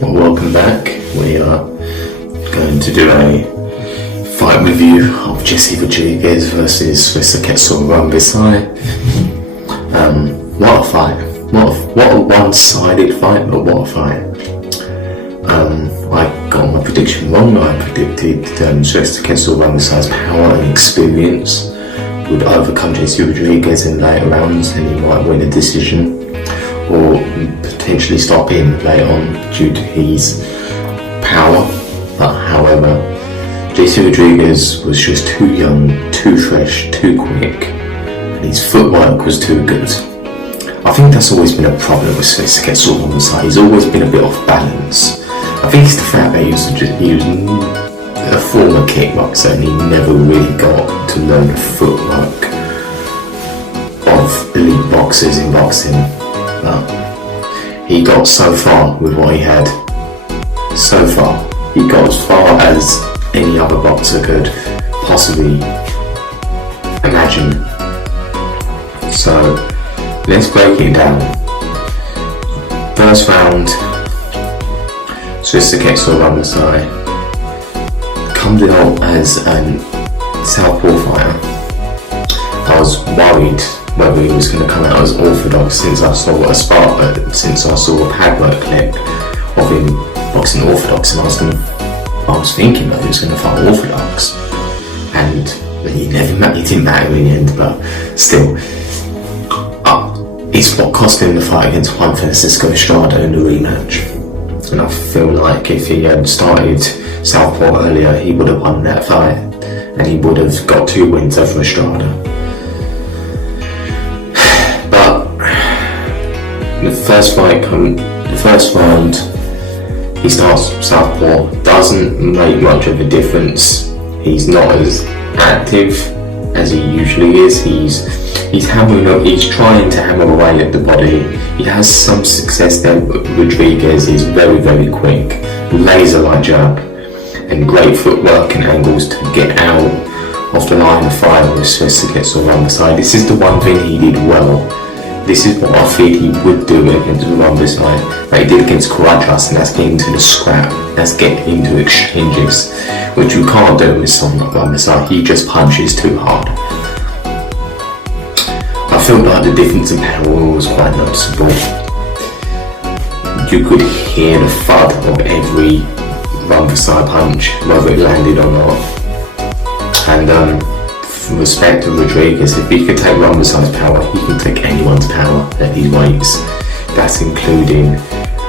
Well, welcome back. We are going to do a fight review of Jesse Rodríguez versus Srisaket Sor Rungvisai. What a fight. What a one-sided fight, but what a fight. I got my prediction wrong. I predicted Srisaket Sor Rungvisai's power and experience would overcome Jesse Rodríguez in later rounds and he might win a decision, or potentially stop him later on due to his power. But however, Jesse Rodríguez was just too young, too fresh, too quick, and his footwork was too good. I think that's always been a problem with Srisaket Sor Rungvisai. He's always been a bit off balance. I think it's the fact that he was a former kickboxer and he never really got to learn the footwork of elite boxers in boxing. He got so far with what he had. So far. He got as far as any other boxer could possibly imagine. So let's break it down. First round, Srisaket Sor Rungvisai comes out as a southpaw fighter. I was worried whether he was going to come out as orthodox since I saw a padlock clip of him boxing orthodox, and I was thinking that he was going to fight orthodox, and he didn't matter in the end, but still, it's what cost him the fight against Juan Francisco Estrada in the rematch. And I feel like if he had started southpaw earlier, he would have won that fight, and he would have got 2 wins over Estrada. The first round, he starts southpaw, doesn't make much of a difference. He's not as active as he usually is. He's trying to hammer away at the body. He has some success there, but Rodríguez is very, very quick, laser-like jab, and great footwork and angles to get out of the line of fire with Srisaket Sor Rungvisai. This is the one thing he did well. This is what I feared he would do against Rungvisai, that he did against Cuadras, and that's getting into the scrap, that's getting into exchanges, which you can't do with someone like Rungvisai. He just punches too hard. I felt like the difference in power was quite noticeable. You could hear the thud of every Rungvisai punch, whether it landed or not. And respect to Rodríguez, if he can take Rungvisai's power, he can take anyone's power at these weights. That's including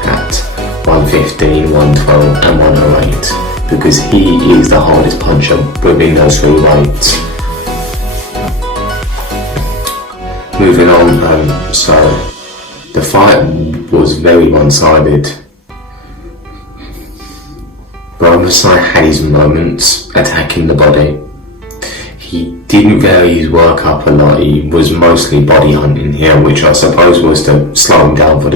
at 115, 112 and 108, because he is the hardest puncher within those 3 weights. Moving on, so the fight was very one-sided. Rungvisai had his moments attacking the body. He didn't vary his work up a lot. He was mostly body hunting here, which I suppose was to slow him down for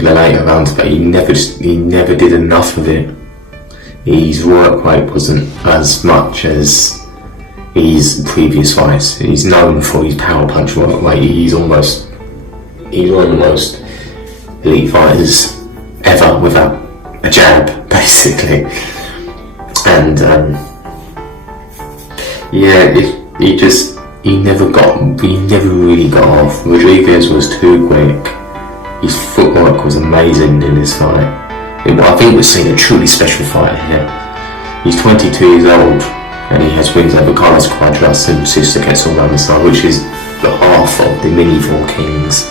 the later rounds, but he never did enough of it. His work rate wasn't as much as his previous fights. He's known for his power punch work rate. He's one of the most elite fighters ever without a jab, basically. And he never really got off. Rodríguez was too quick. His footwork was amazing in this fight. I think we're seeing a truly special fight here. He's 22 years old and he has wins over Carlos Cuadras and Srisaket Sor Rungvisai, which is the half of the mini 4 kings.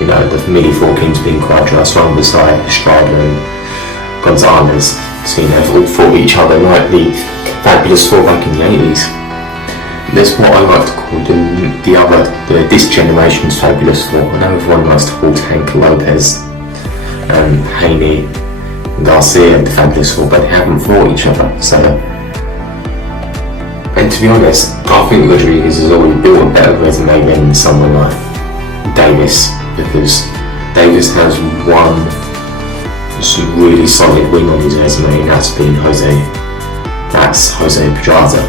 You know, the mini 4 kings being Cuadras, Rungvisai, Estrada and Gonzalez. So they've all fought each other like the Fabulous 4 back in the 80s. That's what I like to call this generation's Fabulous 4. I know everyone likes to call Tank Lopez and Haney and Garcia the Fabulous 4, but they haven't fought each other. So, and to be honest, I think Rodríguez has already built a better resume than someone like Davis, because Davis has one really solid win on his resume, and that's been Jose Pedraza.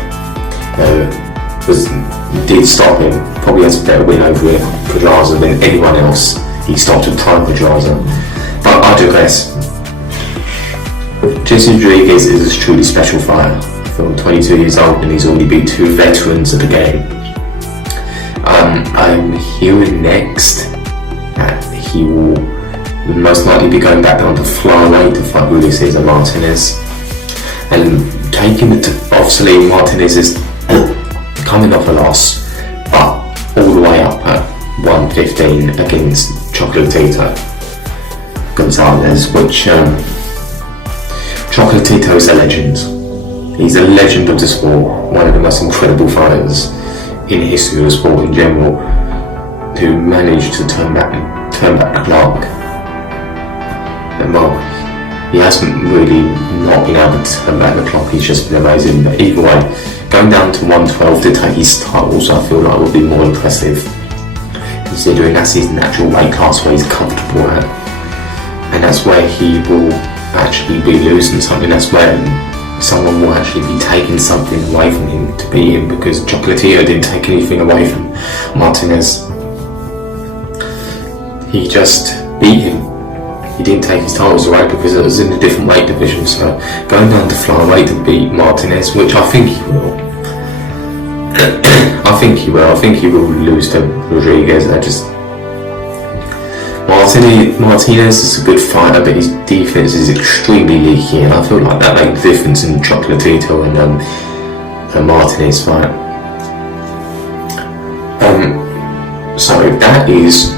Did stop him, probably has a better win over Pedraza than anyone else he stopped with time Pedraza. But I digress. Jesse Rodríguez is a truly special fighter. From 22 years old and he's already beat 2 veterans of the game. I'm hearing next that he will most likely be going back down to flyweight to fight Julio Cesar Martinez. And taking it to, obviously Martinez is coming off a loss, but all the way up at 115 against Chocolatito Gonzalez, which Chocolatito is a legend. He's a legend of the sport, one of the most incredible fighters in the history of the sport in general, who managed to turn back the clock. And well, he hasn't really not been able to turn back the clock, he's just been amazing. But either way, going down to 112 to take his titles, I feel like would be more impressive, considering that's his natural weight class where he's comfortable at. And that's where he will actually be losing something, that's where someone will actually be taking something away from him to beat him, because Chocolatito didn't take anything away from Martinez. He just beat him. He didn't take his titles away because it was in a different weight division. So going down to flyweight to beat Martinez, which I think he will. I think he will lose to Rodríguez. Martinez is a good fighter, but his defense is extremely leaky, and I feel like that makes the difference in Chocolatito and Martinez fight. So that is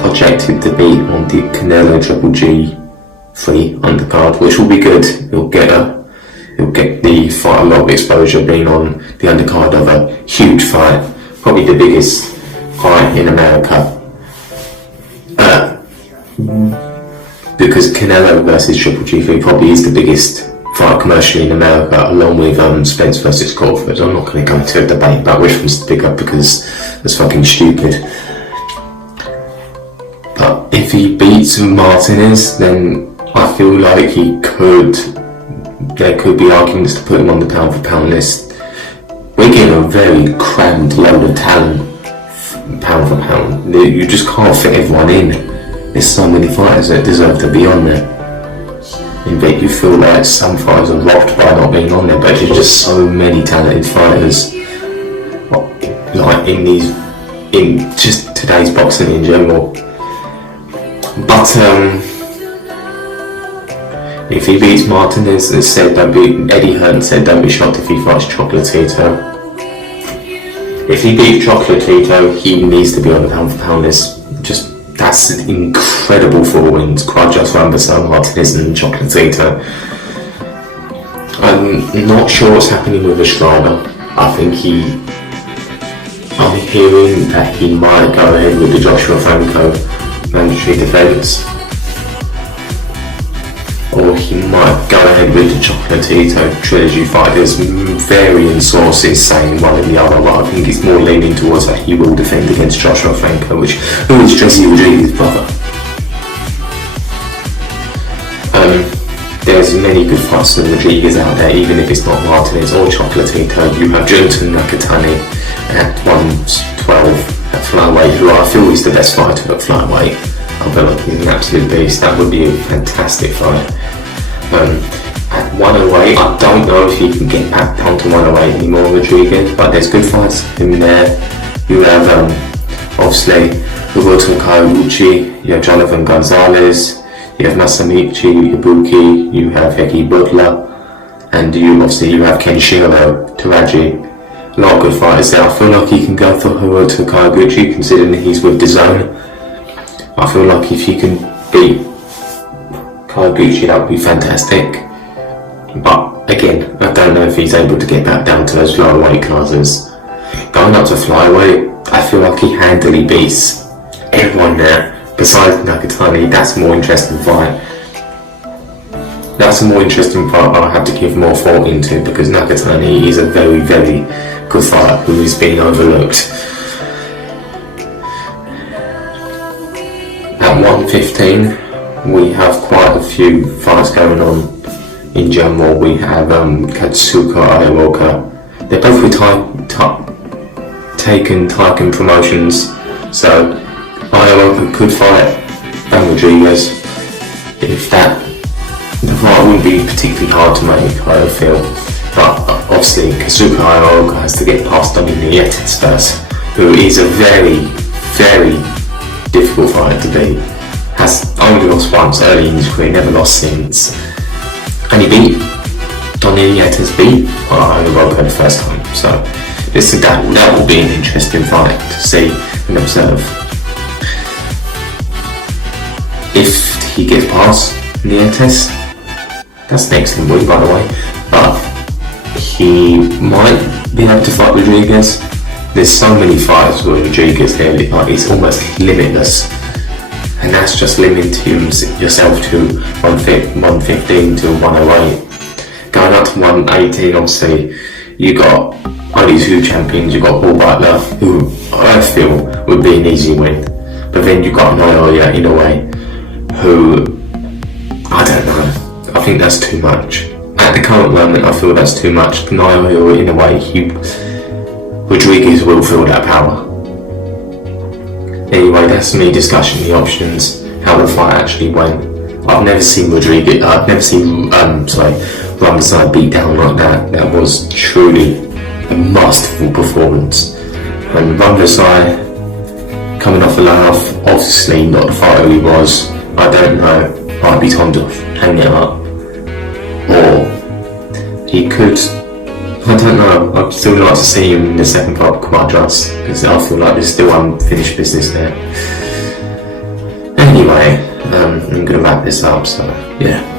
projected to be on the Canelo Triple G3 undercard, which will be good. He'll get the fight a lot of exposure, being on the undercard of a huge fight, probably the biggest fight in America. Because Canelo versus Triple G3 probably is the biggest fight commercially in America, along with Spence versus Crawford. I'm not going to go into a debate about which one's bigger because it's fucking stupid. But if he beats Martinez, then I feel like there could be arguments to put him on the pound for pound list. We're getting a very crammed load of talent, pound for pound. You just can't fit everyone in. There's so many fighters that deserve to be on there. In fact, you feel like some fighters are robbed by not being on there, but there's just so many talented fighters, like in just today's boxing in general. But if he beats Martinez, as said, Eddie Hearn said, don't be shocked if he fights Chocolatito. If he beats Chocolatito, he needs to be on the pound for pound list. That's incredible 4 wins. Quadras, Rambassan, Martinez and Chocolatito. I'm not sure what's happening with Estrada. I'm hearing that he might go ahead with the Joshua Franco mandatory defence, or he might go ahead with the Chocolatito trilogy fight. There's varying sources saying one or the other, but I think it's more leaning towards that he will defend against Joshua Franco, who is Jesse Rodríguez's brother. There's many good fights for Rodríguez out there, even if it's not Martinez or Chocolatito. You have Jonathan Nakatani at 112 at flyweight, who I feel is the best fighter at flyweight. I feel like he's an absolute beast. That would be a fantastic fight. At 108, I don't know if he can get back down to 108 anymore, Rodríguez, but there's good fights in there. You have obviously Roberto Kawauchi, you have Jonathan Gonzalez, you have Masamichi Ibuki, you have Heki Butler, and you have Kenshiro Taraji. A lot of good fighters there. I feel like he can go for Hiroto Kawaguchi, considering he's with DAZN. I feel like if he can beat Kawaguchi, that would be fantastic. But again, I don't know if he's able to get back down to those lower weight classes. Going up to flyweight, I feel like he handily beats everyone there. Besides Nakatani, that's a more interesting fight. That's a more interesting fight I'll have to give more thought into, because Nakatani is a very, very good fighter who is being overlooked. At 115, we have quite a few fights going on. In general, we have Katsuka Ayaoka. They're both with Taken Promotions, so Iowa could fight Rodríguez. If that, the fight wouldn't be particularly hard to make, I don't feel. But obviously, Kazuka Iowa has to get past Dominic first, who is a very, very difficult fighter to beat. Has only lost once early in his career, never lost since. And he beat Nietes beat Iowa the first time. So that will be an interesting fight to see and observe. If he gets past Nietes, that's an excellent win, by the way. But he might be able to fight Rodríguez. There's so many fights with Rodríguez there, like it's almost limitless. And that's just limiting yourself to 115 to 108. Going up to 118, obviously, you got only two champions. You got Paul Butler, who I feel would be an easy win. But then you got Naoya in a way, who, I don't know, I think that's too much. At the current moment, I feel that's too much. Naoya, in a way, Rodríguez will feel that power. Anyway, that's me discussing the options, how the fight actually went. I've never seen Rungvisai beat down like that. That was truly a masterful performance. And Rungvisai coming off the layoff, obviously not the fighter he was. I don't know, might be time to hang it up. Or he could, I don't know, I'd still like to see him in the second part of Quadras, because I feel like there's still unfinished business there. Anyway, I'm going to wrap this up, so yeah.